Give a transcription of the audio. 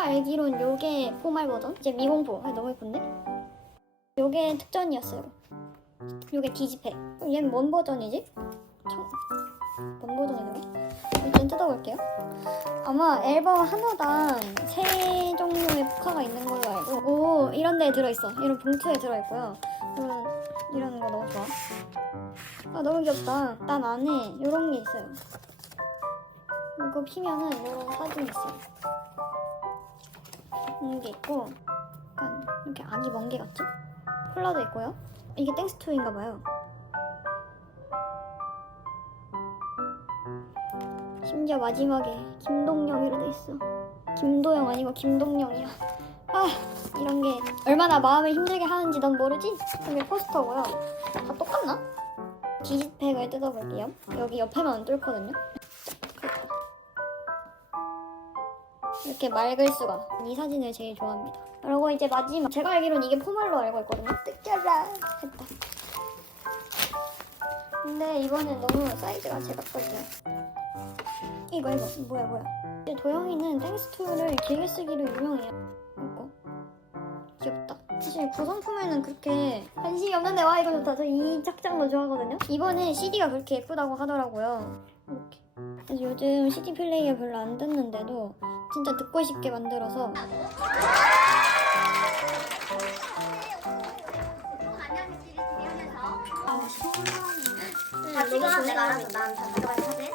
제가 알기론 요게 포말 버전? 이제 미공포. 아, 너무 예쁜데? 요게 특전이었어요. 요게 디지팩. 그럼 얘는 뭔 버전이지? 청... 뭔 버전이더라? 일단 뜯어볼게요. 아마 앨범 하나당 세 종류의 포카가 있는 걸로 알고 오 이런 데에 들어있어. 이런 봉투에 들어있고요. 이런, 이런 거 너무 좋아. 아 너무 귀엽다. 난 안에 이런 게 있어요. 이거 피면은 이런 사진이 있어요. 이런 게 있고 약간 이렇게 아기 멍게 같죠? 콜라도 있고요. 이게 땡스투인가 봐요. 심지어 마지막에 김동영이로 돼 있어. 김도영 아니고 김동영이야. 아 이런 게 얼마나 마음을 힘들게 하는지 넌 모르지? 이게 포스터고요. 다 똑같나? 디지팩을 뜯어볼게요. 여기 옆에만 안 뚫거든요. 이렇게 맑을 수가. 이 사진을 제일 좋아합니다. 그리고 이제 마지막. 제가 알기로는 이게 포말로 알고 있거든요. 뜯겨라 했다. 근데 이번엔 너무 사이즈가 제각각이야. 이거 이거 뭐야 뭐야. 도영이는 땡스투를 길게 쓰기로 유명해요. 이거 귀엽다. 사실 구성품에는 그렇게 관심이 없는데 와 이거 좋다. 저 이 착장도 좋아하거든요. 이번에 CD가 그렇게 예쁘다고 하더라고요. 이렇게. 요즘 CD 플레이어 별로 안 듣는데도 진짜 듣고 싶게 만들어서 다 찍어 내가 알아서 나한테